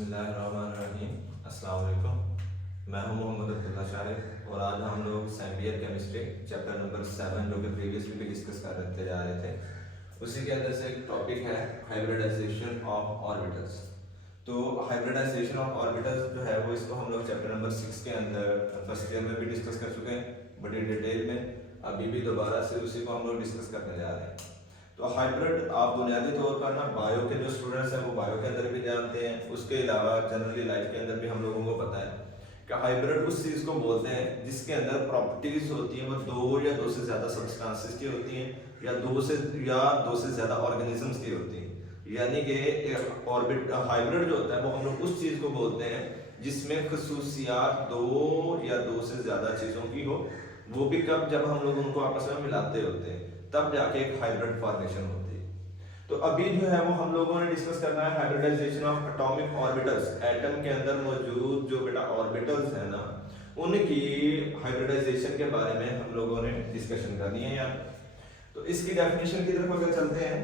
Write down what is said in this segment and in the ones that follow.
बिस्मिल्लाहिर्रहमानिर्रहीम। अस्सलाम वालेकुम। मैं हूं मोहम्मद अब्दुल्ला शारिफ और आज हम लोग second year chemistry chapter number 7 जो कि प्रीवियसली भी डिस्कस कर रहे जा रहे थे, उसी के अंदर से एक टॉपिक है हाइब्रिडाइजेशन ऑफ ऑर्बिटल्स। तो हाइब्रिडाइजेशन ऑफ ऑर्बिटल्स जो है वो इसको हम लोग चैप्टर नंबर 6 के अंदर फर्स्ट ईयर में भी डिस्कस कर चुके हैं बड़ी डिटेल में। अभी भी दोबारा से उसी को हम लोग डिस्कस करने जा रहे हैं। तो हाइब्रिड आप बुनियादी तौर पर ना बायो के जो स्टूडेंट्स हैं वो बायो के अंदर भी जानते हैं, उसके अलावा जनरली लाइफ के अंदर भी हम लोगों को पता है कि हाइब्रिड उस चीज को बोलते हैं जिसके अंदर प्रॉपर्टीज होती हैं वो दो या दो से ज्यादा सब्सटेंसेस की होती हैं या दो से ज्यादा ऑर्गेनिजम्स की होती हैं। यानी कि ऑर्बिट हाइब्रिड जो होता है वो हम लोग उस चीज को बोलते हैं जिसमें खसूसियात दो या दो से ज्यादा चीजों की हो, वो भी कब जब हम लोग उनको आपस में मिलाते होते हैं तब जाके एक हाइब्रिड फॉर्मेशन होती है। तो अभी जो है वो हम लोगों ने डिस्कस करना है hybridization of atomic orbitals. Atom के अंदर मौजूद जो बेटा ऑर्बिटल्स है ना, उनकी हाइब्रिडाइजेशन के बारे में हम लोगों ने डिस्कशन करनी है यार। तो इसकी डेफिनेशन की तरफ अगर चलते हैं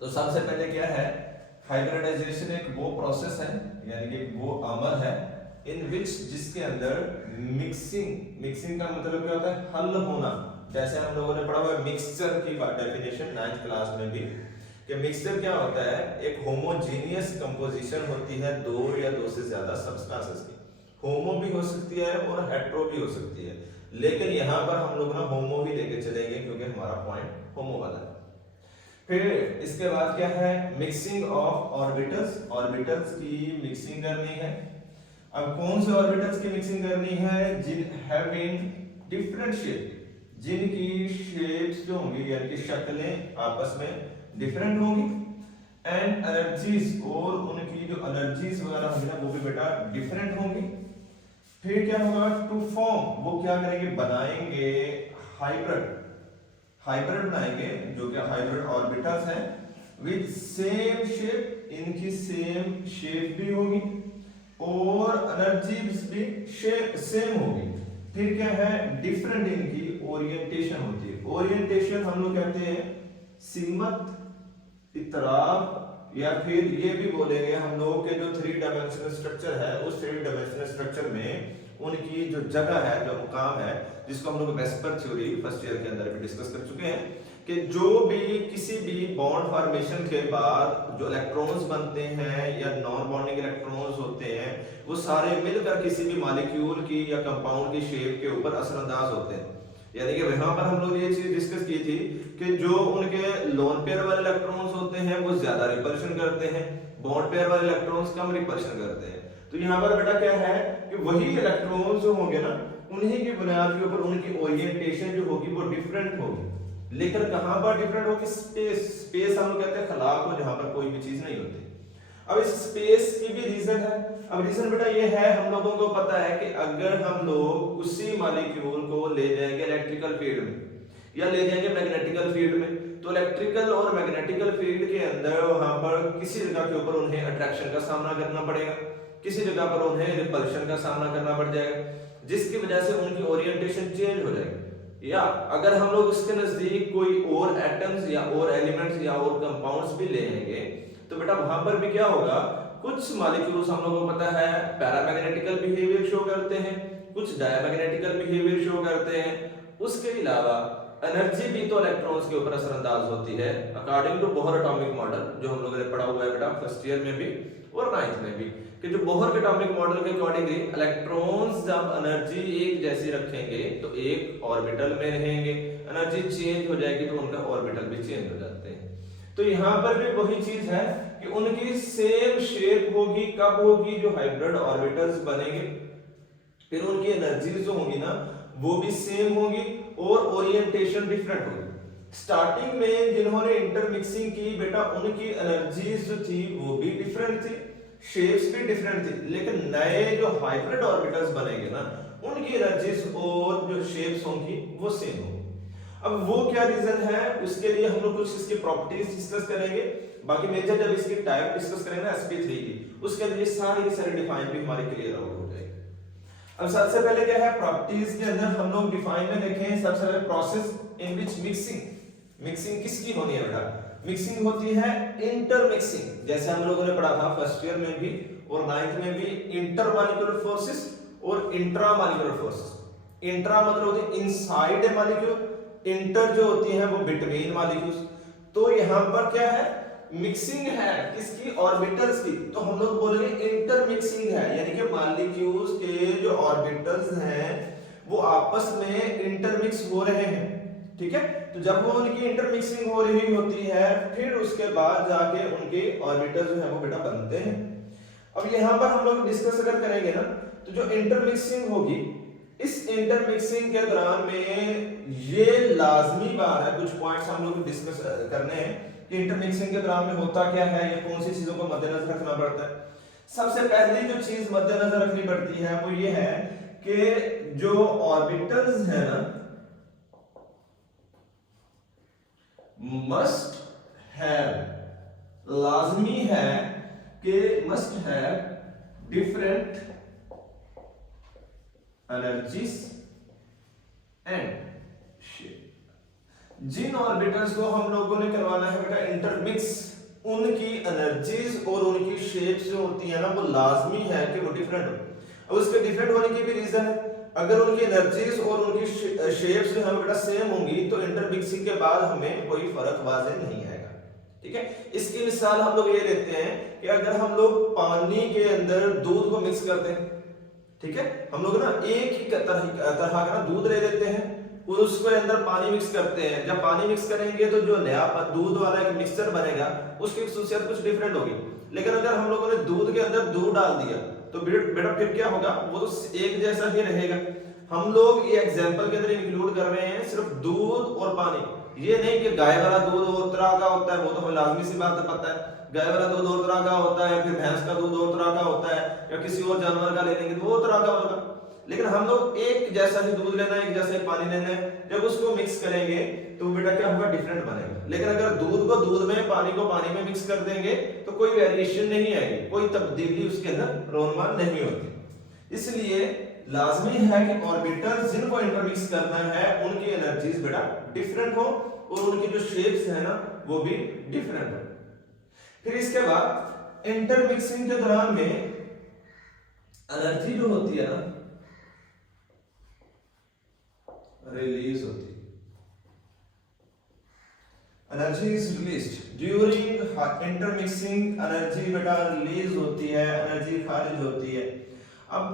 तो सबसे पहले क्या है, हाइब्रिडाइजेशन एक वो प्रोसेस है यानी कि वो अमल है इन विच जिसके अंदर मिक्सिंग का मतलब क्या होता है, हल होना। जैसे हम लोगों ने पढ़ा हुआ है मिक्सचर की डेफिनेशन 9th क्लास में भी कि मिक्सचर क्या होता है, एक होमोजीनियस कंपोजिशन होती है दो या दो से ज्यादा सब्सटेंसेस की। होमो भी हो सकती है और हेट्रो भी हो सकती है, लेकिन यहाँ पर हम लोग ना होमो ही लेके चलेंगे क्योंकि हमारा पॉइंट होमो वाला है। फिर इसके बाद क्या है, मिक्सिंग ऑफ ऑर्बिटल्स। ऑर्बिटल्स की मिक्सिंग करनी है। अब कौन से ऑर्बिटल्स की मिक्सिंग करनी है, जिन हैविंग डिफरेंट शेप, जिनकी शेप्स जो होंगी यानी कि शक्लें आपस में डिफरेंट होंगी, एंड एनर्जीज, और उनकी जो एनर्जीज वगैरह होंगी ना वो भी बेटा डिफरेंट होंगी। फिर क्या होगा, टू फॉर्म, वो क्या करेंगे, बनाएंगे हाइब्रिड। हाइब्रिड बनाएंगे जो कि हाइब्रिड ऑर्बिटल्स हैं विद सेम शेप, इनकी सेम शेप भी होगी और एनर्जीज भी सेम होगी। फिर क्या है, डिफरेंट इनकी ओरिएंटेशन होती है। ओरिएंटेशन हम लोग कहते हैं सिमत, इतराब, या फिर ये भी बोलेंगे हम लोग के जो 3 डायमेंशनल स्ट्रक्चर है उस 3 डायमेंशनल स्ट्रक्चर में उनकी जो जगह है, जो मुकाम है, जिसको हम लोग वेस्पर थ्योरी फर्स्ट ईयर के अंदर भी डिस्कस कर चुके हैं कि जो भी किसी भी बॉन्ड फॉर्मेशन के बाद जो इलेक्ट्रॉन्स बनते हैं या नॉन बॉन्डिंग इलेक्ट्रॉन्स होते हैं वो सारे मिलकर किसी भी मॉलिक्यूल की या कंपाउंड की शेप के ऊपर असरअंदाज होते हैं। यानी कि वहां पर हम लोग ये चीज डिस्कस की थी कि जो उनके लोन पेयर वाले इलेक्ट्रॉन्स होते हैं वो ज्यादा रिपल्शन करते हैं, बॉन्ड पेयर वाले इलेक्ट्रॉन्स कम रिपल्शन करते हैं। तो यहाँ पर बेटा क्या है कि वही इलेक्ट्रॉन्स जो होंगे ना उन्हीं की बुनियाद के ऊपर उनकी ओरिएंटेशन जो होगी वो डिफरेंट होगी। लेकिन कहां पर डिफरेंट होगी, स्पेस हम लोग कहते हैं खला को जहां पर कोई भी चीज नहीं होती। अब इस स्पेस की भी रीजन है। अब रीजन बेटा ये है, हम लोगों को पता है कि अगर हम लोग उसी मॉलिक्यूल को ले जाएंगे इलेक्ट्रिकल फील्ड में या ले जाएंगे मैग्नेटिकल फील्ड में, तो इलेक्ट्रिकल और मैग्नेटिकल फील्ड के अंदर वहां पर किसी जगह के ऊपर उन्हें अट्रैक्शन का सामना करना पड़ेगा, किसी जगह पर उन्हें रिपल्शन का सामना करना पड़ जाएगा, जिसकी वजह से उनकी ओरिएंटेशन चेंज हो जाएगी। या अगर हम लोग उसके नजदीक कोई और एटम्स या और एलिमेंट्स या और कंपाउंड्स भी ले आएंगे तो बेटा वहां पर भी क्या होगा, कुछ मॉलिक्यूल्स हम लोगों को पता है पैरामैग्नेटिकल बिहेवियर शो करते हैं, कुछ डायमैग्नेटिकल बिहेवियर शो करते हैं। उसके अलावा एनर्जी भी तो इलेक्ट्रॉन्स के ऊपर असरअंदाज होती है according to Bohr atomic model, जो हम लोगों ने पढ़ा हुआ है बेटा फर्स्ट ईयर में भी और 9th में भी, कि जो बोहर एटॉमिक मॉडल के अकॉर्डिंगली इलेक्ट्रॉन्स जब एनर्जी एक जैसी रखेंगे तो एक ऑर्बिटल में रहेंगे, एनर्जी चेंज हो जाएगी तो उनका ऑर्बिटल भी चेंज हो जाते हैं। तो यहाँ पर भी वही चीज है कि उनकी सेम शेप होगी, कब होगी, जो हाइब्रिड ऑर्बिटल्स बनेंगे। फिर उनकी एनर्जीज जो होंगी ना वो भी सेम होगी और ओरिएंटेशन डिफरेंट होगी। स्टार्टिंग में जिन्होंने इंटरमिक्सिंग की बेटा उनकी एनर्जीज जो थी वो भी डिफरेंट थी, शेप्स भी डिफरेंट थी, लेकिन नए जो हाइब्रिड ऑर्बिटल्स बनेंगे ना उनकी एनर्जीज और जो शेप्स होंगी वो सेम होंगी। अब वो क्या रीजन है, उसके लिए हम लोग कुछ इसकी प्रॉपर्टीज डिस्कस करेंगे। बाकी मेजर जब इसकी टाइप डिस्कस करेंगे ना sp3 की, उसके अंदर ये सारी डिफाइन भी हमारे क्लियर आउट हो जाएगी। अब सबसे पहले क्या है, प्रॉपर्टीज के अंदर हम लोग डिफाइन में देखें सबसे पहले प्रोसेस इन विच मिक्सिंग किसकी होनी है बेटा, मिक्सिंग होती है इंटरमिक्सिंग, जैसे हम लोगों ने पढ़ा था फर्स्ट ईयर में भी और 9th में भी इंटरमॉलिक्यूलर फोर्सेस और इंट्रामॉलिक्यूलर फोर्सेस। इंट्रा मतलब होती है इनसाइड ए मॉलिक्यूल, इंटर जो होती है वो बिटवीन मॉलिक्यूल्स। तो यहां पर क्या है, मिक्सिंग है किसकी, ऑर्बिटल्स की, तो हम लोग बोलेंगे इंटरमिक्सिंग है, यानी कि मॉलिक्यूल्स के जो ऑर्बिटल्स हैं वो आपस में इंटरमिक्स हो रहे हैं, ठीक है। तो जब वो उनकी इंटरमिक्सिंग हो रही होती है फिर उसके बाद जाके उनके ऑर्बिटल जो है वो बेटा बनते हैं। अब यहां पर हम लोग डिस्कस अगर करेंगे ना, तो जो इंटरमिक्सिंग होगी, इस इंटरमिक्सिंग के दौरान में ये लाजमी बात है, कुछ पॉइंट्स हम लोग डिस्कस करने हैं कि इंटरमिक्सिंग के दौरान में होता क्या है या कौन सी चीजों को मद्देनजर रखना पड़ता है। सबसे पहली जो चीज मद्देनजर रखनी पड़ती है वो ये है कि जो ऑर्बिटल्स है ना, मस्ट हैव, लाजमी है कि must have different energies and shape. जिन ऑर्बिटल्स को हम लोगों ने करवाना है बेटा इंटरमिक्स, उनकी एनर्जीज और उनकी शेप्स जो होती है ना वो लाजमी है कि वो डिफरेंट हो। अब उसके डिफरेंट होने की भी रीजन है, अगर उनकी एनर्जीज और उनकी शेप्स जो है बेटा सेम होंगी तो इंटरमिक्सिंग के बाद हमें कोई फर्क वाज़ेह नहीं आएगा, ठीक है। इसकी मिसाल हम लोग ये लेते हैं कि अगर हम लोग पानी के अंदर दूध को मिक्स करते हैं, ठीक है, हम लोग ना एक ही तरह का दूध ले लेते हैं और उसके अंदर पानी मिक्स करते हैं। जब पानी मिक्स करेंगे तो जो नया दूध वाला एक मिक्सचर बनेगा उसकी खासियत कुछ डिफरेंट होगी। लेकिन अगर हम लोगों ने दूध के अंदर दूध डाल दिया तो बेटा फिर क्या होगा, वो तो एक जैसा ही रहेगा। हम लोग ये एग्जांपल के अंदर इंक्लूड कर रहे हैं सिर्फ दूध और पानी, ये नहीं कि गाय वाला दूध और तरह का होता है, वो तो हमें लाजमी सी बात है पता है, गाय वाला दूध और तरह का होता है, फिर भैंस का दूध और तरह का होता है, या किसी और जानवर का ले लेंगे तो वो तरह का होगा। लेकिन हम लोग एक जैसा ही दूध लेना है, एक जैसा ही पानी लेना है, जब उसको मिक्स करेंगे तो बेटा क्या होगा, डिफरेंट बनेगा। लेकिन अगर दूध को दूध में, पानी को पानी में मिक्स कर देंगे तो कोई वेरिएशन नहीं आएगी, कोई तब्दीली उसके अंदर रोनमान नहीं होती। इसलिए लाजमी है कि ऑर्बिटल जिनको इंटरमिक्स करना है उनकी एनर्जीज बेटा डिफरेंट हो और उनकी जो शेप्स है ना वो भी डिफरेंट हो। फिर इसके बाद इंटरमिक्सिंग के दौरान में एनर्जी जो होती है ना रिलीज होती है, energy is released during intermixing, energy बेटा रिलीज होती है, एनर्जी खारिज होती है। अब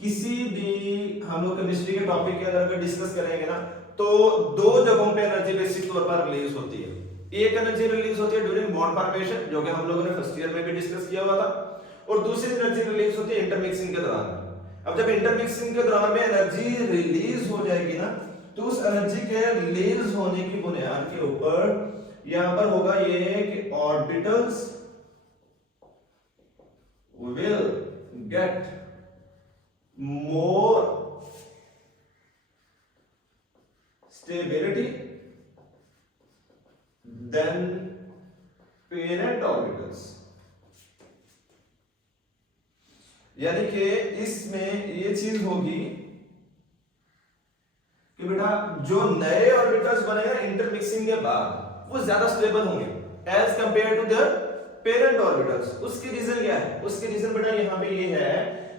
किसी भी हम लोग केमिस्ट्री के टॉपिक के अंदर अगर डिस्कस करेंगे ना तो दो जगहों पे एनर्जी बेसिक तौर पर रिलीज होती है। एक एनर्जी रिलीज होती है ड्यूरिंग बॉन्ड फॉर्मेशन, जो कि हम लोगों ने फर्स्ट ईयर में भी डिस्कस किया हुआ था, और दूसरी एनर्जी रिलीज होती है इंटरमिक्सिंग के दौरान। अब जब इंटरमिक्सिंग के दौरान में एनर्जी रिलीज हो जाएगी ना तो उस एनर्जी के रिलीज होने की बुनियाद के ऊपर यहां पर होगा ये कि orbitals will get more stability than parent orbitals, यानी कि इसमें ये चीज होगी कि बेटा जो नए ऑर्बिटल्स बनेगा इंटरमिक्सिंग के बाद वो ज्यादा स्टेबल होंगे as compared to their parent orbitals. उसकी रीजन क्या है, उसकी रीजन बेटा यहां पे ये है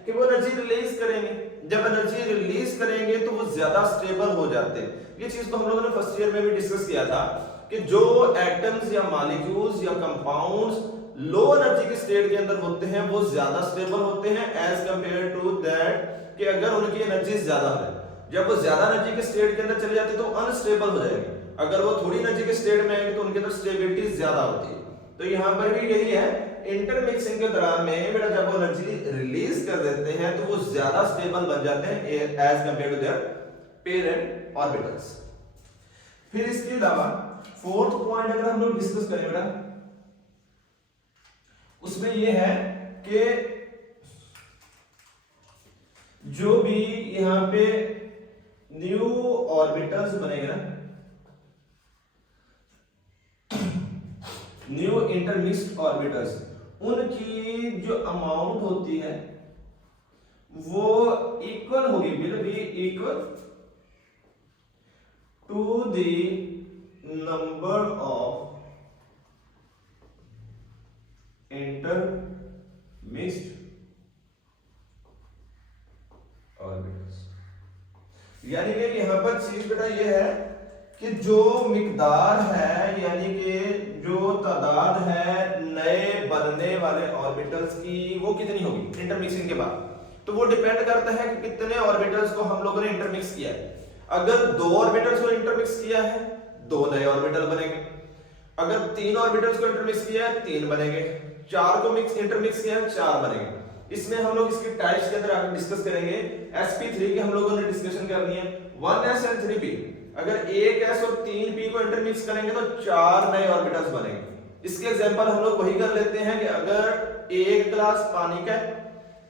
कि वो एनर्जी रिलीज करेंगे, जब एनर्जी रिलीज करेंगे तो वो ज्यादा स्टेबल हो जाते हैं। ये चीज तो हम लोगों ने फर्स्ट ईयर में भी डिस्कस किया था कि जो एटम्स या मॉलिक्यूल्स या कंपाउंड्स लो एनर्जी के स्टेट के अंदर होते हैं वो ज्यादा स्टेबल होते हैं एज कंपेयर टू दैट कि अगर उनकी एनर्जी ज्यादा है। जब वो ज्यादा एनर्जी के स्टेट के अंदर चले जाते तो अनस्टेबल हो जाएगी, अगर वो थोड़ी एनर्जी के स्टेट में आएंगे तो उनके अंदर स्टेबिलिटी ज्यादा होती है। तो यहां पर भी यही है, इंटरमिक्सिंग के दौरान में बेटा जब वो एनर्जी रिलीज कर देते हैं तो वो ज्यादा स्टेबल बन जाते हैं as compared to their parent orbitals. फिर इसके अलावा फोर्थ पॉइंट अगर हम लोग डिस्कस करें बेटा उसमें ये है कि जो भी यहां पे न्यू ऑर्बिटल्स बनेंगे ना, न्यू इंटरमिक्स्ड ऑर्बिटल्स, उनकी जो अमाउंट होती है वो इक्वल होगी, will be equal to the number of intermixed यहाँ पर चीज बेटा ये है कि जो मिकदार है यानी कि जो तादाद है नए बनने वाले ऑर्बिटल्स की वो कितनी होगी इंटरमिक्सिंग के बाद, तो वो डिपेंड करता है कि कितने ऑर्बिटल्स को हम लोगों ने इंटरमिक्स किया है। अगर 2 ऑर्बिटल्स को इंटरमिक्स किया है 2 नए ऑर्बिटल बनेंगे, अगर 3 ऑर्बिटल्स को इंटरमिक्स किया है 3 बनेंगे, 4 को इंटरमिक्स किया है 4 बनेंगे। इसमें हम लोग इसकी टाइप्स के अंदर आगे डिस्कस करेंगे। sp3 की हम लोगों ने डिस्कशन करनी है 1s and 3p। अगर 1s और 3p को इंटरमिक्स करेंगे तो 4 नए ऑर्बिटल्स बनेंगे। इसके एग्जांपल हम लोग वही कर लेते हैं कि अगर 1 ग्लास पानी का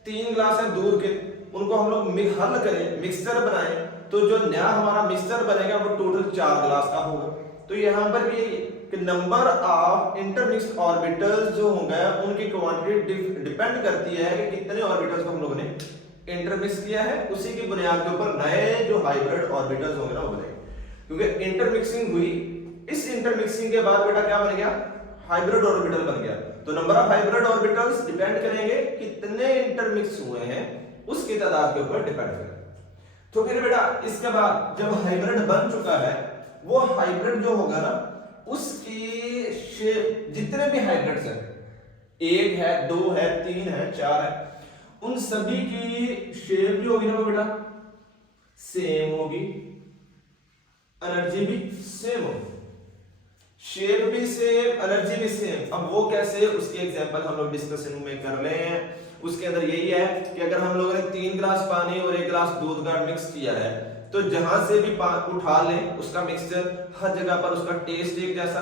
3 ग्लास है दूध के, उनको हम लोग हल करें मिक्सचर बनाएं तो जो नया हमारा मिक्सचर बनेगा वो टोटल 4 ग्लास का होगा। तो यहाँ पर भी कि नंबर ऑफ इंटरमिक्स्ड ऑर्बिटल्स जो होंगे उनकी क्वांटिटी डिपेंड करती है कि कितने ऑर्बिटल्स को हम लोगों ने इंटरमिक्स किया है, उसी की बुनियाद के ऊपर नए जो हाइब्रिड ऑर्बिटल्स होंगे ना वो बनेंगे। क्योंकि इंटरमिक्सिंग हुई, इस इंटरमिक्सिंग के बाद बेटा क्या बन गया हाइब्रिड ऑर्बिटल बन गया। तो number of hybrid orbitals depend करेंगे कितने इंटरमिक्स हुए हैं उसकी तादाद के ऊपर डिपेंड करेंगे। तो फिर बेटा इसके बाद जब हाइब्रिड बन चुका है वो हाइब्रिड जो होगा ना उसकी शेप जितने भी हाइब्रिड्स हैं 1 है 2 है 3 है 4 है उन सभी की शेप जो होगी ना वो बेटा सेम होगी, एनर्जी भी सेम होगी, शेप भी सेम एनर्जी भी सेम। अब वो कैसे उसके एग्जांपल हम लोग डिस्कशन में कर रहे हैं। उसके अंदर यही है कि अगर हम लोगों ने 3 ग्लास पानी और 1 ग्लास दूध का मिक्स किया है तो जहां से भी उठा लें उसका मिक्सचर हर जगह पर उसका टेस्ट एक जैसा,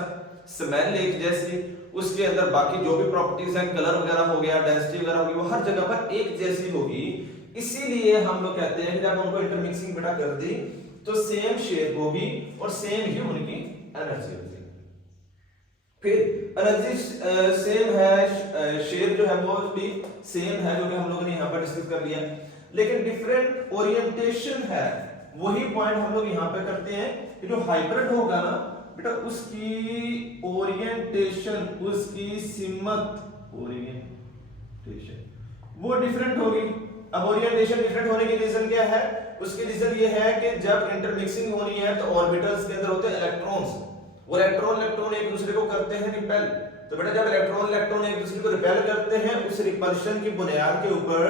स्मेल एक जैसी, उसके अंदर बाकी जो भी प्रॉपर्टीज हैं कलर वगैरह हो गया डेंसिटी वगैरह होगी वो हर जगह पर एक जैसी होगी। इसीलिए हम लोग कहते हैं कि जब उनको इंटरमिक्सिंग बेटा कर दी तो सेम शेप होगी और सेम ही उनकी एनर्जी होगी। फिर एनर्जी सेम है, शेप जो है वो भी सेम है जो कि हम लोगों ने यहाँ पर डिस्कस कर लिया, लेकिन डिफरेंट ओरिएंटेशन है। वही पॉइंट हम लोग यहाँ पे करते हैं कि जो हाइब्रिड होगा ना बेटा उसकी ओरिएंटेशन उसकी सिमत ओरिएंटेशन वो डिफरेंट होगी। अब ओरिएंटेशन डिफरेंट होने की रीजन क्या है? उसकी रीजन ये है कि जब इंटरमिक्सिंग होनी है तो ऑर्बिटल्स के अंदर होते हैं इलेक्ट्रॉन्स, वो इलेक्ट्रॉन एक दूसरे को करते हैं रिपेल। तो बेटा जब इलेक्ट्रॉन एक दूसरे को रिपेल करते हैं उस रिपल्शन की बुनियाद के ऊपर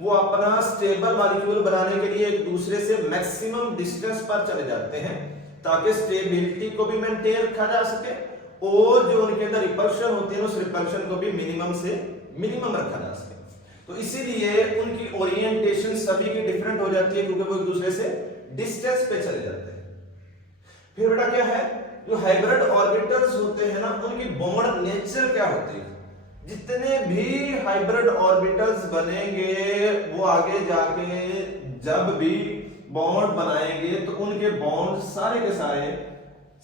वो अपना स्टेबल मॉलिक्यूल बनाने के लिए एक दूसरे से मैक्सिमम डिस्टेंस पर चले जाते हैं ताकि स्टेबिलिटी को भी मेंटेन रखा जा सके और जो उनके अंदर रिपल्शन होती है उस रिपल्शन को भी मिनिमम से मिनिमम रखा जा सके। तो इसीलिए उनकी ओरिएंटेशन सभी की डिफरेंट हो जाती है क्योंकि वो एक दूसरे से डिस्टेंस पे चले जाते हैं। फिर बेटा क्या है जो हाइब्रिड ऑर्बिटल्स होते हैं ना उनकी बॉन्ड नेचर क्या होती है? जितने भी हाइब्रिड ऑर्बिटल्स बनेंगे वो आगे जाके जब भी बॉन्ड बनाएंगे तो उनके बॉन्ड सारे के सारे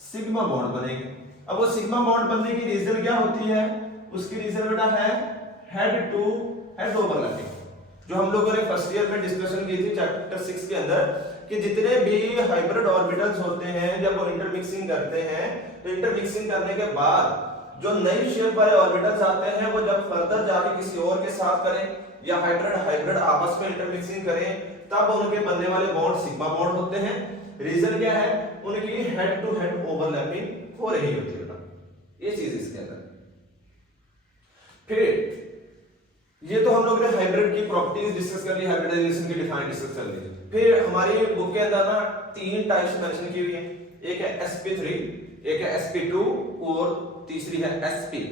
सिग्मा बॉन्ड बनेंगे। अब वो सिग्मा बॉन्ड बनने की रीजन क्या होती है? उसकी रीजन बेटा है हेड टू हेड ओवरलैपिंग, जो हम लोगों ने फर्स्ट ईयर में डिस्कशन की थी चैप्टर 6 के अंदर कि जितने भी हाइब्रिड ऑर्बिटल्स होते हैं जब वो इंटरमिक्सिंग करते हैं तो इंटरमिक्सिंग करने के बाद जो नई शेप वाले ऑर्बिटल्स आते हैं वो जब फर्दर जाके किसी और के साथ करें या हाइब्रिड आपस में इंटरमिक्सिंग करें तब उनके बनने वाले बॉन्ड सिग्मा बॉन्ड होते हैं। रीजन क्या है? उनकी हेड टू हेड ओवरलैपिंग हो रही होती है, ये चीज इसके अंदर। फिर ये तो हम लोग ने हाइब्रिड की प्रॉपर्टीज डिस्कस कर ली, हाइब्रिडाइजेशन की डिफाइन डिस्कस कर ली। फिर हमारी बुक के अंदर ना 3 टाइप्स मेंशन की हुई है, एक है sp3, एक है sp2 और तीसरी है sp।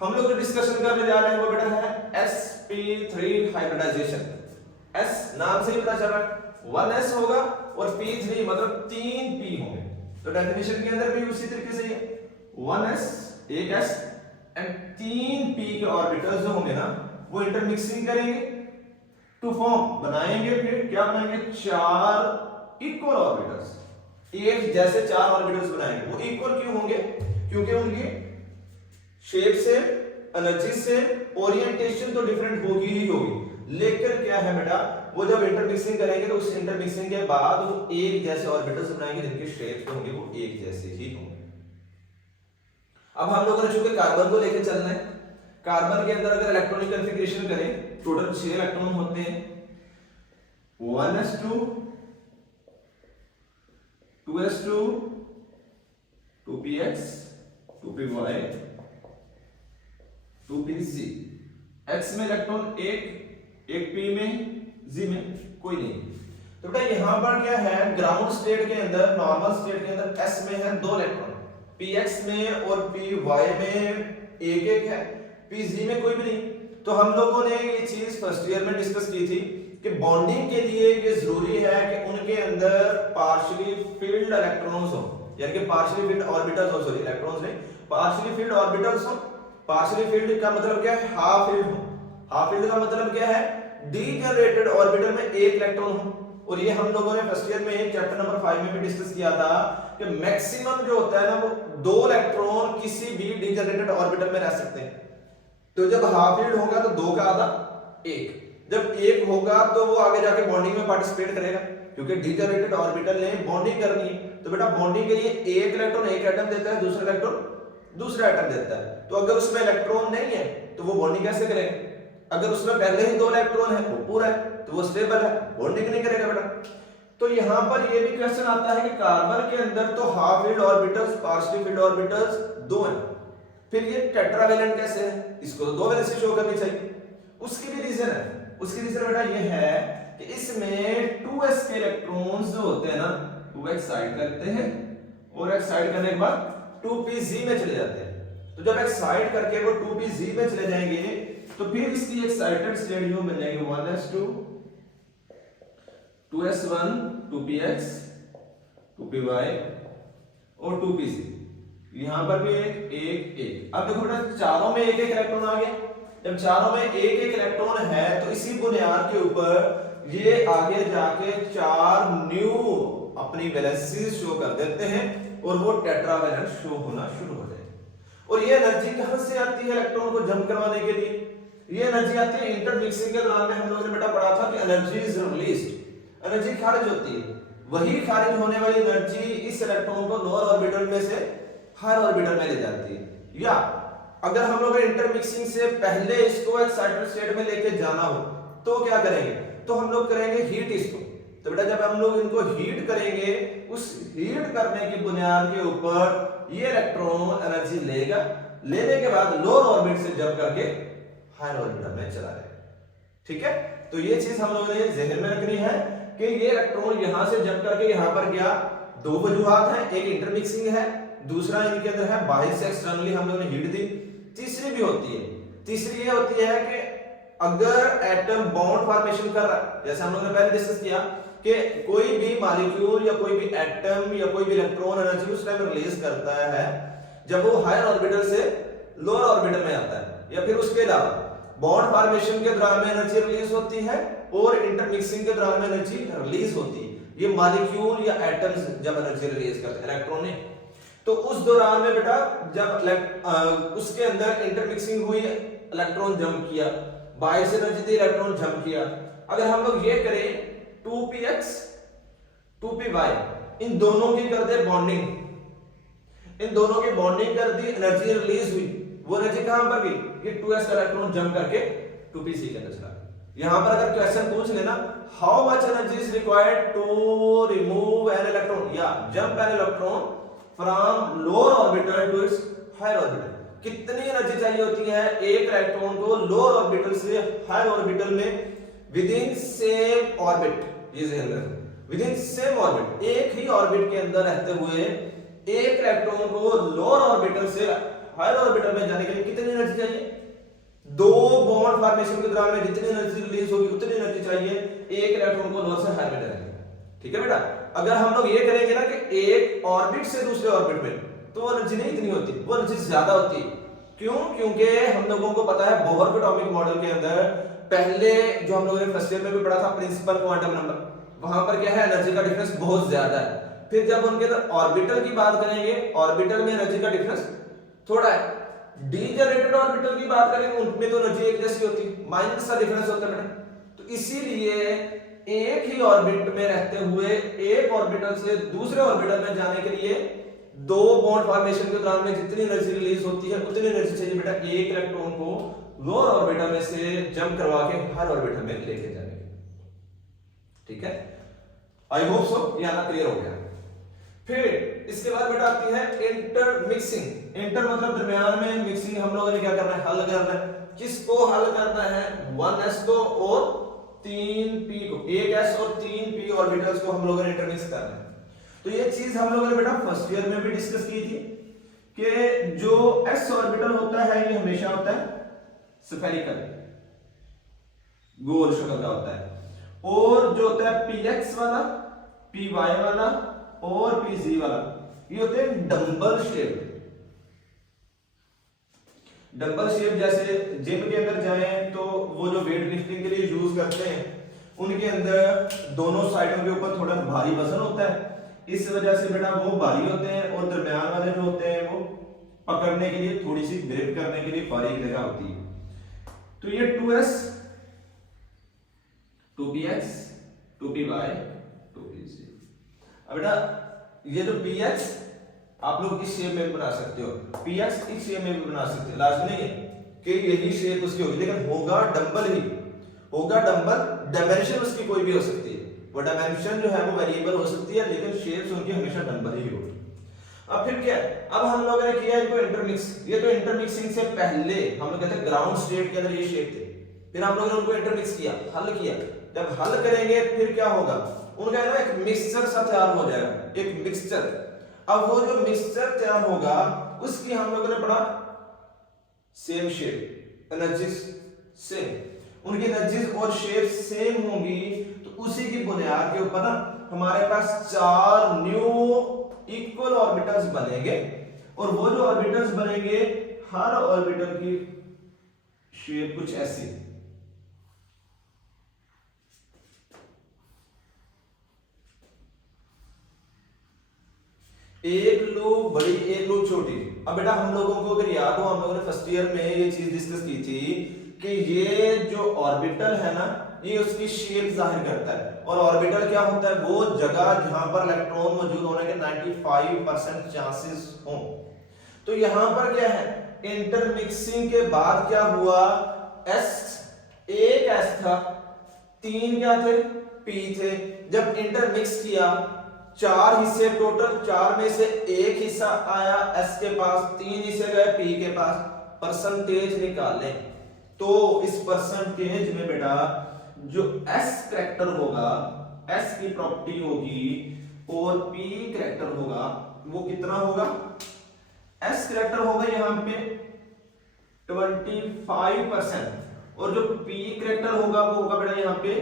हम लोग जो डिस्कशन करने जा रहे हैं वो बेटा है sp3 हाइब्रिडाइजेशन। s नाम से ही पता चल रहा है 1s होगा और p3 मतलब 3 p होंगे। तो डेफिनेशन के अंदर भी उसी तरीके से है 1s एक s एंड 3 p के ऑर्बिटल्स जो होंगे ना वो इंटरमिक्सिंग करेंगे टू फॉर्म बनाएंगे। फिर क्या बनाएंगे? 4 इक्वल ऑर्बिटल्स, एक जैसे 4 ऑर्बिटल्स बनाएंगे। वो इक्वल क्यों होंगे? क्योंकि उनकी शेप से एनर्जी से ओरिएंटेशन तो डिफरेंट होगी ही होगी, लेकिन क्या है बेटा वो जब इंटरमिक्सिंग करेंगे तो उस इंटरमिक्सिंग के बाद वो एक जैसे ऑर्बिटल्स बनाएंगे जिनके शेप होंगे वो एक जैसे ही होंगे। अब हम लोगों ने चूंकि कार्बन को लेकर चलना है, कार्बन के अंदर अगर इलेक्ट्रॉनिक कॉन्फ़िगरेशन करें टोटल 6 इलेक्ट्रॉन होते हैं 1s2 2s2 2px 2py 2pz। x में इलेक्ट्रॉन एक p में, z में कोई नहीं। तो बेटा यहां पर क्या है, ग्राउंड स्टेट के अंदर, नॉर्मल स्टेट के अंदर s में है 2 इलेक्ट्रॉन, px में और py में एक है, pz में कोई भी नहीं। तो हम लोगों ने ये चीज फर्स्ट ईयर में डिस्कस की थी कि बॉन्डिंग के लिए ये जरूरी है कि उनके अंदर पार्शियली फील्ड इलेक्ट्रॉन्स हो, यानी कि पार्शियली फील्ड ऑर्बिटल्स हो, सॉरी इलेक्ट्रॉन्स नहीं, पार्शियली फील्ड ऑर्बिटल्स हो। पार्शियली फील्ड का मतलब क्या है, हाफ फील्ड हो। हाफ फील्ड का मतलब क्या है, डीजनरेटेड ऑर्बिटल में एक इलेक्ट्रॉन हो। और ये हम लोगों ने फर्स्ट ईयर में चैप्टर नंबर 5 में भी डिस्कस किया था कि मैक्सिमम जो होता है ना, वो 2 इलेक्ट्रॉन किसी भी डीजनरेटेड ऑर्बिटल में रह सकते हैं। तो जब हाफ फील्ड होगा तो 2 का आधा 1, जब 1 होगा तो वो आगे जाके बॉन्डिंग में पार्टिसिपेट करेगा, क्योंकि डीजनरेटेड ऑर्बिटल ने बॉन्डिंग करनी है। तो बेटा बॉन्डिंग के लिए एक इलेक्ट्रॉन एक एटम देता है, दूसरा इलेक्ट्रॉन दूसरा एटम देता है। तो अगर उसमें इलेक्ट्रॉन नहीं है तो वो बॉन्डिंग कैसे करेगा। अगर उसमें पहले ही 2 इलेक्ट्रॉन है, वो पूरा है, तो वो स्टेबल है, बॉन्डिंग नहीं करेगा बेटा। तो यहां पर ये भी क्वेश्चन आता है कि कार्बन के अंदर तो half field orbitals, partially field orbitals 2 हैं, फिर ये टेट्रावेलेंट कैसे है, इसको तो 2 वैलेंसी शो करनी चाहिए। उसकी भी रीजन है, उसकी रीजन बेटा ये है कि इसमें 2s के इलेक्ट्रॉन्स जो होते हैं ना, वो एक्साइट करते हैं और एक्साइट करने के बाद 2pz में चले जाते हैं। तो जब एक्साइट करके वो 2pz में चले जाएंगे तो फिर इसकी एक्साइटेड स्टेट जो बन जाएगी 1s2 2s1 2px 2py और 2pz। यहां पर भी एक। अब देखो बेटा चारों में एक इलेक्ट्रॉन आ गया। जब चारों में एक इलेक्ट्रॉन है तो इसी बुनियाद के ऊपर ये आगे जाके 4 न्यू अपनी वैलेंसी शो कर देते हैं और वो टेट्रावैलेंट शो होना शुरू हो जाए। और ये एनर्जी कहां से आती है इलेक्ट्रॉन को जंप करवाने के लिए? ये एनर्जी आती है इंटरमिक्सिंग के दौरान में हम लोगों ने बेटा पढ़ा था कि एनर्जी इज रिलीज्ड, एनर्जी खारिज होती है। वही खारिज होने वाली एनर्जी इस इलेक्ट्रॉन को लोअर ऑर्बिटल में से हायर ऑर्बिटल में ले जाती है। या अगर हम लोग इंटरमिक्सिंग से पहले इसको एक्साइटेड स्टेट में लेके जाना हो तो क्या करेंगे? तो हम लोग करेंगे हीट इसको। तो बेटा जब हम लोग इनको हीट करेंगे, उस हीट करने की बुनियाद के ऊपर ये इलेक्ट्रॉन एनर्जी लेगा, लेने के बाद लोअर ऑर्बिट से जंप करके हायर ऑर्बिटल में चला जाएगा। ठीक है, तो ये चीज हम लोगों ने ज़हन में रखनी है कि ये इलेक्ट्रॉन यहां से जंप करके यहां पर गया। 2 वजूहात हैं, एक इंटरमिक्सिंग है, दूसरा इनके अंदर है बाहर से एक्सटर्नली हम लोगों ने हीट दी। तीसरी भी होती है, तीसरी ये होती है कि अगर एटम बॉन्ड फॉर्मेशन कर रहा है, जैसे हम लोगों ने पहले डिस्कस किया कि कोई भी मॉलिक्यूल या कोई भी एटम या कोई भी इलेक्ट्रॉन एनर्जी उस टाइम रिलीज करता है जब वो हायर ऑर्बिटल से लोअर ऑर्बिटल में आता है, या फिर उसके अलावा बॉन्ड फॉर्मेशन के दौरान में एनर्जी रिलीज होती है और इंटरमिक्सिंग के दौरान में एनर्जी रिलीज होती है। ये मॉलिक्यूल या एटम्स जब एनर्जी रिलीज करते हैं इलेक्ट्रॉन ने, तो उस दौरान में बेटा जब उसके अंदर इंटरमिक्सिंग हुई, इलेक्ट्रॉन जंप किया, बाहर से एनर्जी दी, इलेक्ट्रॉन जंप किया। अगर हम लोग ये करें 2px 2py, इन दोनों की कर दे बॉन्डिंग, इन दोनों की बॉन्डिंग कर दी, एनर्जी रिलीज हुई। वो एनर्जी कहां पर गई? ये 2s का इलेक्ट्रॉन जंप करके 2pc के अंदर चला गया। यहां पर अगर क्वेश्चन पूछ लेना how much energy is required to remove an electron या jump an electron from lower orbital to its higher orbital, कितनी एनर्जी चाहिए होती है एक इलेक्ट्रॉन को लोअर ऑर्बिटल से हायर ऑर्बिटल में विद इन सेम ऑर्बिट, ये ध्यान रखना, विद इन सेम ऑर्बिट, एक ही ऑर्बिट के अंदर रहते हुए एक इलेक्ट्रॉन को लोअर ऑर्बिटल से हायर ऑर्बिटल में जाने के लिए कितनी एनर्जी चाहिए? 2 बॉन्ड फॉर्मेशन के दौरान में जितनी एनर्जी रिलीज होगी उतनी एनर्जी चाहिए एक इलेक्ट्रॉन को लोअर से हायर में जाने के लिए। ठीक है बेटा, अगर हम लोग ये करेंगे ना कि एक ऑर्बिट से दूसरे ऑर्बिट में, तो वो एनर्जी नहीं इतनी होती, वो एनर्जी ज्यादा होती है। क्यों? क्योंकि हम लोगों को पता है बोहर के एटॉमिक मॉडल के अंदर पहले जो हम लोगों ने फर्स्ट ईयर में भी पढ़ा था प्रिंसिपल क्वांटम नंबर, वहां पर क्या है एनर्जी का डिफरेंस बहुत ज्यादा है। फिर जब उनके अंदर ऑर्बिटल की बात करेंगे, ऑर्बिटल में एनर्जी का डिफरेंस थोड़ा है। डीजनरेटेड ऑर्बिटल की बात करेंगे उनमें तो एनर्जी एक जैसी होती है, माइनस का डिफरेंस होता है बेटा। तो इसीलिए एक ही ऑर्बिट में रहते हुए एक ऑर्बिटल से दूसरे ऑर्बिटल में जाने के लिए 2 बॉन्ड फॉर्मेशन के दौरान में जितनी एनर्जी रिलीज होती है उतनी एनर्जी चाहिए बेटा एक इलेक्ट्रॉन को लोअर ऑर्बिटल में से जंप करवा के हायर ऑर्बिटल में लेके जाने के। ठीक है, आई होप सो ये आना क्लियर हो गया। फिर इसके बाद बेटा आती है इंटरमिक्सिंग। इंटर मतलब दरमियान में, मिक्सिंग हम लोगों ने क्या करना है, हल करना है। किसको हल करना है, 1s को और 3p को, 1s और 3p ऑर्बिटल्स को हम लोगों ने इंटरमिक्स करना है। तो ये चीज हम लोगों ने बेटा फर्स्ट ईयर में भी डिस्कस की थी कि जो s ऑर्बिटल होता है ये हमेशा होता है स्फेरिकल, गोल शक्ल का होता है, और जो होता है px वाला, py वाला और pz वाला ये होते हैं डंबल शेप। डंबल शेप जैसे जिम के अंदर जाएं तो वो जो वेट लिफ्टिंग के लिए यूज करते हैं उनके अंदर दोनों साइडों के ऊपर थोड़ा भारी वजन होता है, इस वजह से बेटा वो भारी होते हैं, और दरमियान वाले जो होते हैं वो पकड़ने के लिए, थोड़ी सी ग्रिप करने के लिए बारीक जगह होती है। तो ये 2s 2px 2py 2pz। अब बेटा ये जो px आप लोग इस शेप में बना सकते हो, px इस शेप में भी बना सकते हो, लास्ट नहीं है कि यही शेप उसकी होगी, लेकिन होगा डंबल ही होगा, डंबल डायमेंशन उसकी कोई भी हो सकती है, वो डायमेंशन जो है वो वेरिएबल हो सकती है, लेकिन शेप्स उनकी हमेशा डंबल ही होगी। अब फिर क्या, अब हम लोगों ने किया इनको इंटरमिक्स। ये तो इंटरमिक्सिंग से पहले हम लोग कहते हैं ग्राउंड स्टेट के अंदर ये शेप थे, फिर हम लोगों ने उनको इंटरमिक्स किया, हल किया। जब हल करेंगे फिर क्या होगा, उनका है ना एक मिक्सचर सा तैयार हो जाएगा, एक मिक्सचर। अब वो जो मिक्सचर तैयार होगा उसकी हम लोगों ने पढ़ा सेम शेप, एनर्जीज सेम, उनकी एनर्जीज और शेप सेम होंगी, तो उसी की बुनियाद के ऊपर ना हमारे पास 4 न्यू इक्वल ऑर्बिटल्स बनेंगे, और वो जो ऑर्बिटल्स बनेंगे हर ऑर्बिटल की शेप कुछ ऐसी, एक लूप बड़ी एक लूप छोटी। अब बेटा हम लोगों को अगर याद हो, हम लोगों ने फर्स्ट ईयर में ये चीज डिस्कस की थी कि ये जो ऑर्बिटल है ना ये उसकी शेप जाहिर करता है, और ऑर्बिटल क्या होता है, वो जगह जहां पर इलेक्ट्रॉन मौजूद होने के 95% चांसेस हों। तो यहां पर क्या है, इंटरमिक्सिंग के बाद क्या हुआ, s एक s था, 3 क्या थे, p थे। जब इंटरमिक्स किया 4 हिस्से टोटल, 4 में से एक हिस्सा आया s के पास, 3 हिस्से गए p के पास, परसेंटेज निकालें। तो इस परसेंटेज में बेटा जो s करैक्टर होगा, s की प्रॉपर्टी होगी और p करैक्टर होगा, वो कितना होगा, s करैक्टर होगा यहां पे 25%, और जो p करैक्टर होगा वो होगा बेटा यहां पे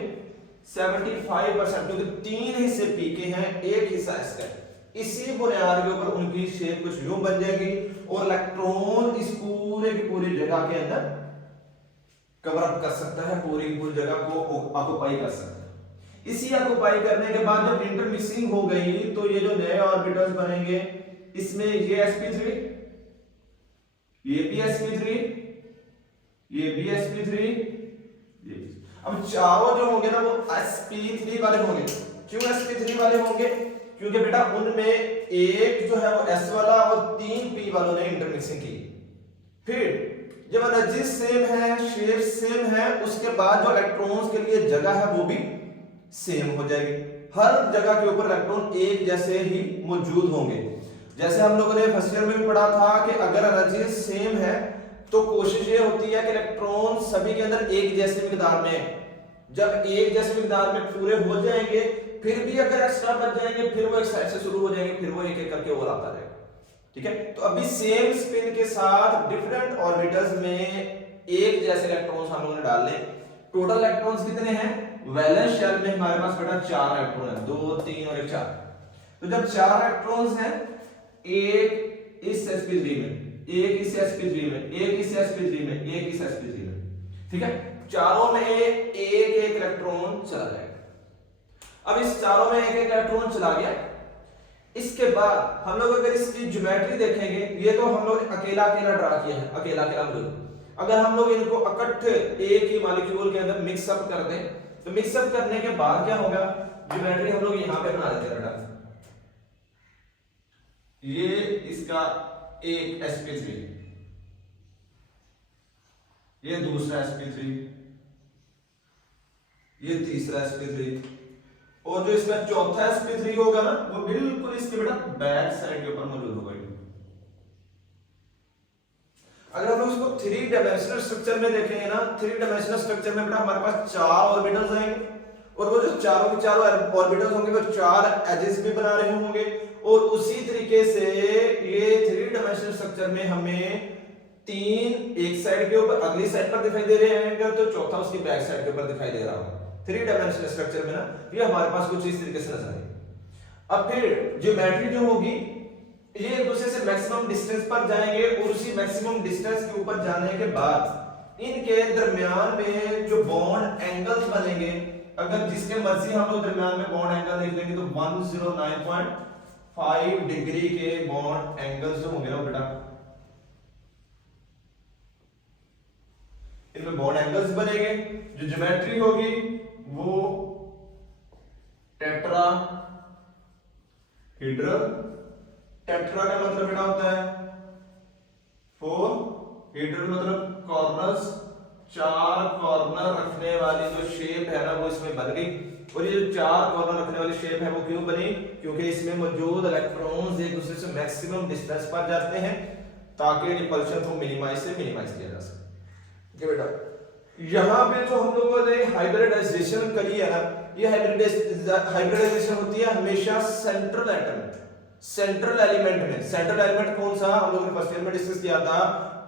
75%, क्योंकि 3 हिस्से p के हैं, एक हिस्सा s का। इसी बुनियाद के ऊपर उनकी शेप कुछ यूं बन जाएगी, और इलेक्ट्रॉन इस पूरे की पूरी जगह के अंदर कवर अप कर सकता है, पूरी की पूरी जगह को ऑक्युपाई कर सकता है। इसी ऑक्युपाई करने के बाद जब इंटरमिक्सिंग हो गई तो ये जो नए ऑर्बिटल्स बनेंगे, इसमें ये sp3, ये भी sp3, ये भी sp3, ये। अब चारों जो होंगे ना वो sp3 वाले होंगे। क्यों sp3 वाले होंगे, क्योंकि बेटा उनमें एक जो है वो s वाला और 3 p वालों ने इंटरमिक्सिंग की। फिर जब एनर्जी सेम है, शेप सेम है, उसके बाद जो इलेक्ट्रॉन्स के लिए जगह है वो भी सेम हो जाएगी, हर जगह के ऊपर इलेक्ट्रॉन एक जैसे ही मौजूद होंगे। जैसे हम लोगों ने फर्स्ट ईयर में भी पढ़ा था कि अगर एनर्जी सेम है तो कोशिश ये होती है कि इलेक्ट्रॉन सभी के अंदर एक जैसे मिकदार में, जब एक जैसे मिकदार में पूरे हो जाएंगे, फिर भी अगर एक्स्ट्रा बच जाएंगे फिर वो एक साइड से शुरू हो जाएंगे, फिर वो एक एक करके और आता रहेगा। ठीक है, तो अभी सेम स्पिन के साथ डिफरेंट ऑर्बिटल्स में एक जैसे इलेक्ट्रॉन्स हम लोगों ने डाल ले। टोटल इलेक्ट्रॉन्स कितने हैं, वैलेंस शेल में हमारे पास बेटा 4 इलेक्ट्रॉन है, 2 3 और 1 4। तो जब 4 इलेक्ट्रॉन्स हैं, एक इस sp3 में, एक इस sp3 में, एक इस sp3 में, एक इस sp3 में, ठीक है, चारों में एक एक इलेक्ट्रॉन चला जाएगा। अब इस चारों में एक एक इलेक्ट्रॉन चला गया, इसके बाद हम लोग अगर इसकी ज्योमेट्री देखेंगे, ये तो हम लोग अकेला अकेला ड्रा किया है, अकेला अकेला मॉलिक्यूल। अगर हम लोग इनको इकट्ठे एक ही मॉलिक्यूल के अंदर मिक्सअप कर दें, तो मिक्सअप करने के बाद क्या होगा, ज्योमेट्री हम लोग यहां पे बना देते हैं बेटा। ये इसका एक sp3, ये दूसरा sp3, ये तीसरा sp3, और जो इसका चौथा sp3 होगा ना वो बिल्कुल इसके बेटा बैक साइड के ऊपर मौजूद होगा। अगर हम लोग इसको 3 डायमेंशनल स्ट्रक्चर में देखेंगे ना, 3 डायमेंशनल स्ट्रक्चर में बेटा हमारे पास 4 ऑर्बिटल्स आएंगे और वो जो चारों के चारों ऑर्बिटल्स होंगे वो 4 एजेस भी बना रहे होंगे और उसी तरीके से ये 3 डायमेंशनल स्ट्रक्चर में हमें 3 एक साइड के ऊपर अगली साइड पर दिखाई दे रहे हैं तो चौथा उसकी बैक साइड के ऊपर दिखाई दे रहा होगा। 3 डायमेंशनल स्ट्रक्चर में ना ये हमारे पास कुछ इस तरीके से नजर आएगी। अब फिर ज्योमेट्री जो होगी ये एक दूसरे से मैक्सिमम डिस्टेंस पर जाएंगे और उसी मैक्सिमम डिस्टेंस के ऊपर जाने के बाद इनके दरमियान में जो बॉन्ड एंगल्स बनेंगे, अगर जिसके मर्जी हम लोग दरमियान में बॉन्ड एंगल देख लेंगे तो 109.5 डिग्री के बॉन्ड एंगल्स जो होंगे ना बेटा, इनमें बॉन्ड एंगल्स बनेंगे। जो ज्योमेट्री होगी वो टेट्राहेड्रल, टेट्रा का मतलब बेटा होता है 4, हेड्रल मतलब कॉर्नर्स, 4 कॉर्नर रखने वाली जो शेप है ना वो इसमें बन गई। और ये जो 4 कॉर्नर रखने वाली शेप है वो क्यों बनी? क्योंकि इसमें मौजूद इलेक्ट्रॉन्स एक दूसरे से मैक्सिमम डिस्टेंस पर जाते हैं ताकि रिपल्शन को मिनिमाइज किया जा सके। ठीक है बेटा, यहाँ पे जो हम लोगों ने हाइब्रिडाइजेशन करी है ना, ये हाइब्रिडाइजेशन होती है हमेशा सेंट्रल एटम, सेंट्रल एलिमेंट में। सेंट्रल एलिमेंट कौन सा हम लोगों ने फर्स्ट ईयर में डिस्कस किया था?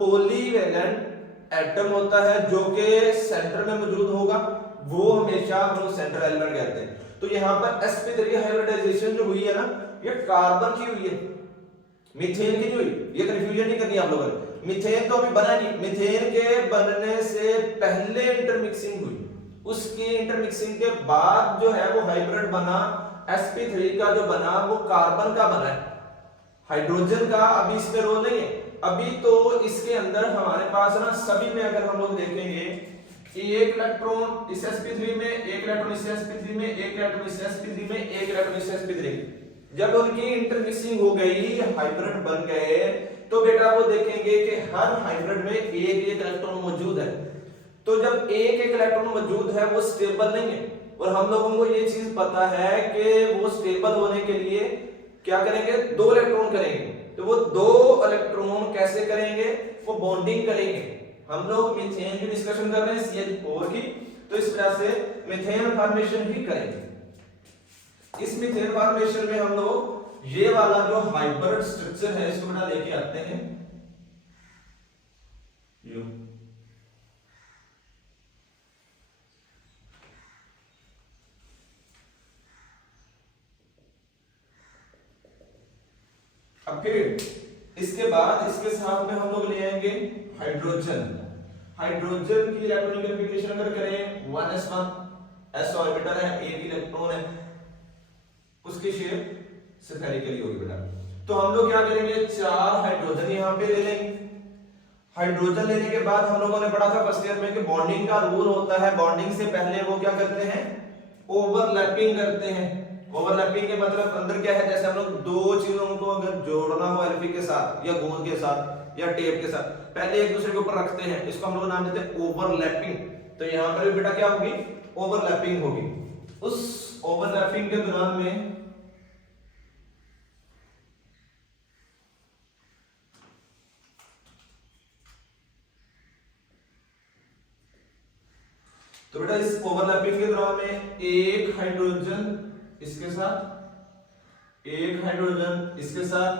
पॉलीवैलेंट एटम होता है जो कि सेंटर में मौजूद होगा, वो हमेशा हम लोग सेंट्रल एलिमेंट कहते हैं। तो यहाँ पर sp3 हाइब्रिडाइजेशन जो हुई है ना, ये कार्बन की हुई है, मीथेन की नहीं हुई। ये कंफ्यूजन नहीं करनी आप लोगों ने, मीथेन तो अभी बना नहीं, मीथेन के बनने से पहले इंटरमिक्सिंग हुई, उसकी इंटरमिक्सिंग के बाद जो है वो हाइब्रिड बना। sp3 का जो बना वो कार्बन का बना है, हाइड्रोजन का अभी इसमें रोल नहीं है। अभी तो इसके अंदर हमारे पास ना सभी में अगर हम लोग देखेंगे कि एक इलेक्ट्रॉन इस sp3 में, एक इलेक्ट्रॉन इस sp3 में, एक इलेक्ट्रॉन इस sp3 में, एक इलेक्ट्रॉन इस sp3। जब उनकी इंटरमिक्सिंग हो गई, हाइब्रिड बन गए, तो बेटा वो देखेंगे कि हर हाइब्रिड में एक एक इलेक्ट्रॉन मौजूद है। तो जब एक एक इलेक्ट्रॉन मौजूद है वो स्टेबल नहीं है, और हम लोगों को ये चीज पता है कि वो स्टेबल होने के लिए क्या करेंगे? 2 इलेक्ट्रॉन करेंगे। तो वो 2 इलेक्ट्रॉन कैसे करेंगे? वो बॉन्डिंग करेंगे। हम लोग मीथेन की डिस्कशन कर रहे हैं CH4 की, तो इस तरह से मीथेन फॉर्मेशन भी करेंगे। इस मीथेन फॉर्मेशन में हम लोग ये वाला जो हाइब्रिड स्ट्रक्चर है इसको बेटा लेके आते हैं। अब फिर इसके बाद इसके साथ में हम लोग ले आएंगे हाइड्रोजन। हाइड्रोजन की इलेक्ट्रॉनिक कन्फिगरेशन अगर करें 1s1, s ऑर्बिटल है, एक इलेक्ट्रॉन है, उसकी शेप स्फेरिकली होगी बेटा। तो हम लोग क्या करेंगे? 4 हाइड्रोजन यहां पे ले लेंगे। हाइड्रोजन लेने के बाद हम लोगों ने पढ़ा था फर्स्ट ईयर में कि बॉन्डिंग का रूल होता है, बॉन्डिंग से पहले वो क्या करते हैं? ओवरलैपिंग करते हैं। ओवरलैपिंग के मतलब अंदर क्या है? जैसे हम लोग 2 चीजों को अगर जोड़ना हो एल्फी के साथ या गोंद के साथ या टेप के साथ, पहले एक दूसरे के ऊपर रखते हैं, इसको हम लोग नाम देते हैं ओवरलैपिंग। तो यहां पर भी बेटा क्या होगी? ओवरलैपिंग होगी। उस ओवरलैपिंग के दौरान में तो बेटा इस ओवरलैपिंग के दौरान में एक हाइड्रोजन इसके साथ, एक हाइड्रोजन इसके साथ,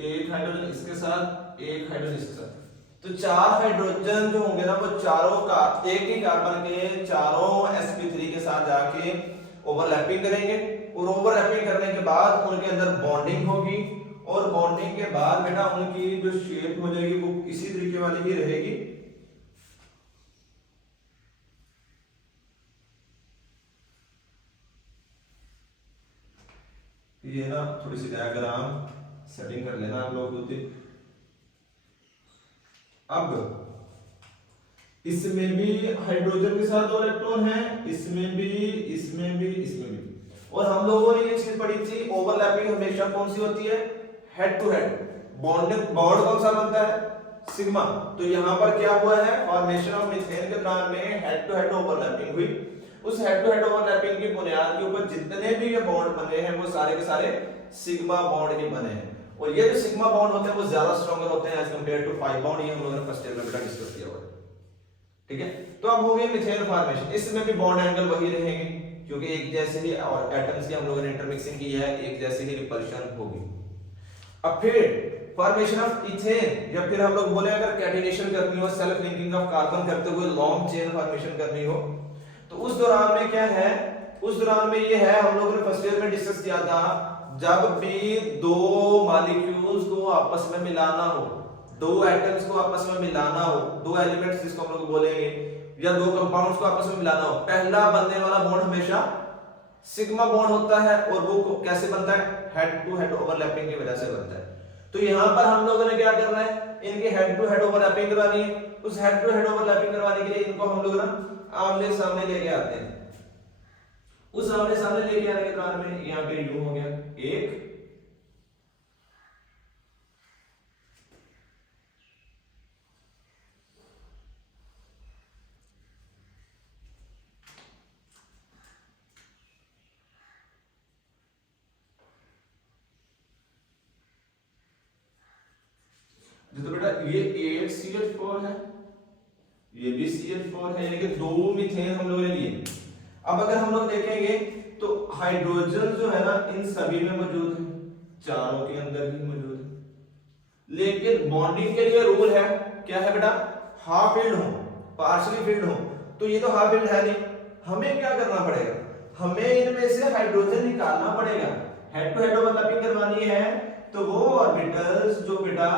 एक हाइड्रोजन इसके साथ, एक हाइड्रोजन इसके साथ। तो 4 हाइड्रोजन जो होंगे ना वो चारों का एक ही कार्बन के चारों sp3 के साथ जाके ओवरलैपिंग करेंगे, और ओवरलैपिंग करने के बाद उनके अंदर बॉन्डिंग होगी, और बॉन्डिंग के बाद बेटा उनकी जो शेप हो जाएगी वो इसी तरीके वाली ही रहेगी। ये ना थोड़ी सी डायग्राम सेटिंग कर लेना आप लोग होते। अब इसमें भी हाइड्रोजन के साथ 2 इलेक्ट्रॉन है, इसमें भी, इसमें भी, इसमें भी। और हम लोगों ने ये चीज पढ़ी थी, ओवरलैपिंग हमेशा कौन सी होती है? Head to head. बॉन्ड कौन सा बनता है? सिग्मा। तो यहां पर क्या हुआ है? फॉर्मेशन ऑफ मीथेन के दौरान में हेड टू हेड ओवरलैपिंग हुई। उस हेड टू हेड ओवरलैपिंग की बुनियाद के ऊपर जितने भी ये बॉन्ड बने हैं वो सारे के सारे सिग्मा बॉन्ड के बने हैं, और ये जो सिग्मा बॉन्ड होते हैं वो ज्यादा स्ट्रॉन्गर होते हैं एज कंपेयर टू 5 बॉन्ड। ये हम लोगों ने फर्स्ट ईयर में बेटा डिस्कस किया हुआ है, ठीक है। तो अब हो गई मीथेन फॉर्मेशन, इसमें भी बॉन्ड एंगल वही रहेंगे क्योंकि एक जैसे ही एटम्स की हम लोगों ने इंटरमिक्सिंग की है, एक जैसे ही रिपल्शन होगी। अब फिर फॉर्मेशन ऑफ इथेन, या फिर हम लोग बोले अगर कैटिनेशन करनी हो, सेल्फ लिंकिंग ऑफ कार्बन करते हुए लॉन्ग चेन फॉर्मेशन करनी हो, तो उस दौरान में क्या है, उस दौरान में ये है, हम लोगों ने फर्स्ट ईयर में डिस्कस किया था, जब भी दो मॉलिक्यूल्स को आपस में मिलाना हो, दो एटम्स को आपस में मिलाना हो, दो एलिमेंट्स जिसको हम लोग बोलेंगे, या दो कंपाउंड्स को आपस में मिलाना हो, पहला बनने वाला बॉन्ड हमेशा सिग्मा बॉन्ड होता है, और वो कैसे बनता है, हेड टू हेड ओवरलैपिंग की वजह से बनता है। तो यहां पर हम लोगों ने क्या करना है, इनकी हेड टू हेड ओवरलैपिंग करवानी है। उस हेड टू हेड ओवरलैपिंग करवाने के लिए इनको हम लोग ना आमने सामने लेके आते हैं। उस आमने सामने लेके आने के दौरान में यहां पे यूं हो गया एक, तो बेटा ये एक CH4 है, ये भी CH4 है, यानी कि दो मीथेन हम लोगों ने लिए। अब अगर हम लोग देखेंगे तो हाइड्रोजन जो है ना इन सभी में मौजूद है, चारों के अंदर ही मौजूद है, लेकिन बॉन्डिंग के लिए रूल है, क्या है बेटा, हाफ फिल्ड हो, पार्शियली फिल्ड हो। तो ये तो हाफ फिल्ड है नहीं, हमें क्या करना पड़ेगा, हमें इनमें से हाइड्रोजन निकालना पड़ेगा। हेड टू हेड ओवरलैपिंग करवानी है तो वो ऑर्बिटल्स जो बेटा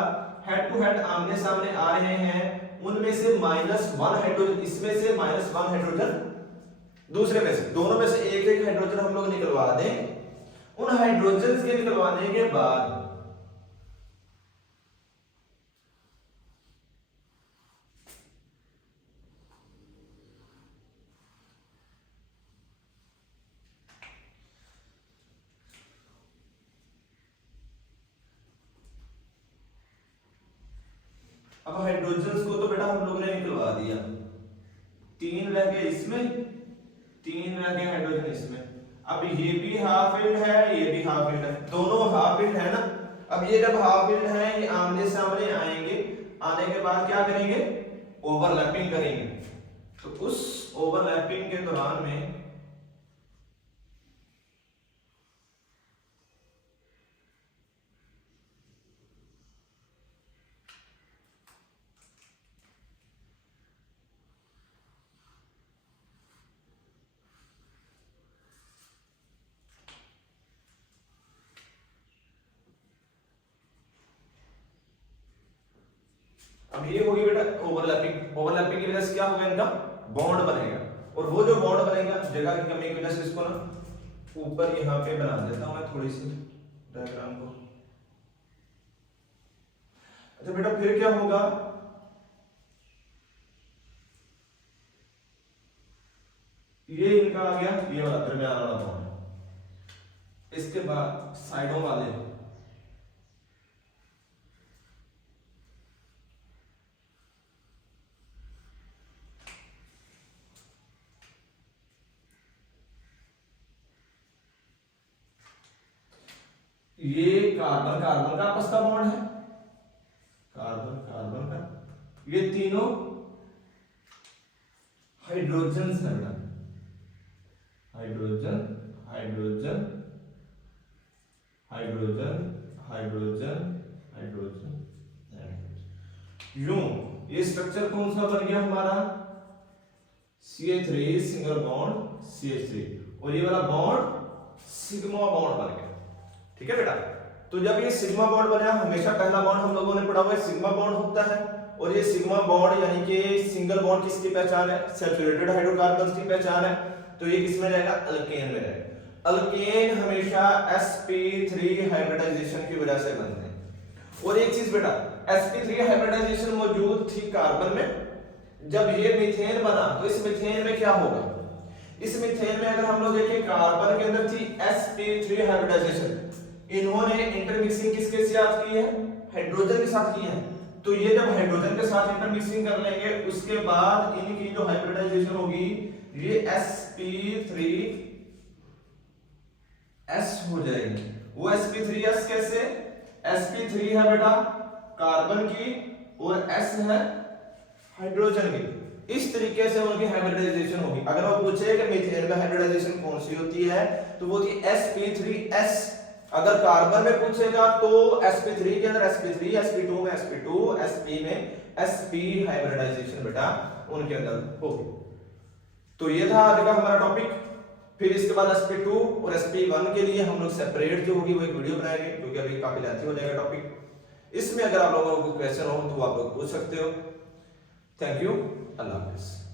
हेड टू हेड आमने सामने आ रहे हैं, उनमें से -1 हाइड्रोजन, इसमें से -1 हाइड्रोजन, दूसरे में से, दोनों में से एक एक हाइड्रोजन हम लोग निकलवा दें। उन हाइड्रोजन के निकलवाने के बाद अब हाइड्रोजन को तो बेटा हम लोगों ने निकलवा दिया, 3 रह गए इसमें, 3 रह गए हाइड्रोजन इसमें। अब ये भी हाफ फिल्ड है, ये भी हाफ फिल्ड है, दोनों हाफ फिल्ड है ना। अब ये जब हाफ फिल्ड है, ये आमने सामने आएंगे, आने के बाद क्या करेंगे, ओवरलैपिंग करेंगे। तो उस ओवरलैपिंग के दौरान में अब ये होगी बेटा ओवरलैपिंग, ओवरलैपिंग की वजह से क्या होगा, इनका बॉन्ड बनेगा, और वो जो बॉन्ड बनेगा, जगह की कमी की वजह से इसको ना ऊपर यहाँ पे बना देता हूं मैं थोड़ी सी डायग्राम को। अच्छा बेटा फिर क्या होगा, ये इनका आ गया, ये वाला दरमियान वाला बॉन्ड, इसके बाद साइडों वाले ये कार्बन कार्बन का आपस का बॉन्ड है, कार्बन कार्बन का, ये तीनों हाइड्रोजन है बेटा, hydrogen hydrogen hydrogen hydrogen hydrogen, यूं ये स्ट्रक्चर कौन सा बन गया हमारा, CH3 सिंगल बॉन्ड CH3, और ये वाला बॉन्ड सिग्मा बॉन्ड बन गया, ठीक है बेटा। तो जब ये सिग्मा बॉन्ड बना, हमेशा पहला बॉन्ड हम लोगों ने पढ़ा हुआ है सिग्मा बॉन्ड होता है, और ये सिग्मा बॉन्ड यानी कि सिंगल बॉन्ड किसकी पहचान है, सैचुरेटेड हाइड्रोकार्बन्स की पहचान है, तो ये किसमें रहेगा, अल्केन में रहेगा। अल्केन हमेशा sp3 हाइब्रिडाइजेशन की वजह से बनते हैं। और एक चीज बेटा, sp3 हाइब्रिडाइजेशन मौजूद थी कार्बन में, जब ये मीथेन बना तो इस मीथेन में क्या होगा, इस मीथेन में अगर हम लोग देखें कार्बन के अंदर थी sp3 हाइब्रिडाइजेशन, इन्होंने इंटरमिक्सिंग किसके साथ की है, हाइड्रोजन के साथ की है, तो ये जब हाइड्रोजन के साथ इंटरमिक्सिंग कर लेंगे उसके बाद इनकी जो हाइब्रिडाइजेशन होगी ये sp3s हो जाएगी। वो sp3s कैसे? sp3 है बेटा कार्बन की और s है हाइड्रोजन की, इस तरीके से उनकी हाइब्रिडाइजेशन होगी। अगर वो पूछे कि मीथेन में हाइब्रिडाइजेशन कौन सी होती है तो वो थी sp3s। अगर कार्बन में पूछेगा तो sp3 के अंदर sp3, sp2 में sp2, sp में sp हाइब्रिडाइजेशन बेटा उनके अंदर होगी। तो ये था आज का हमारा टॉपिक। फिर इसके बाद sp2 और sp1 के लिए हम लोग सेपरेट जो होगी वो एक वीडियो बनाएंगे क्योंकि अभी काफी लेंथी हो जाएगा टॉपिक। इसमें अगर आप लोगों को क्वेश्चन हो तो आप लोग पूछ सकते हो। Thank you, Allah Hafiz.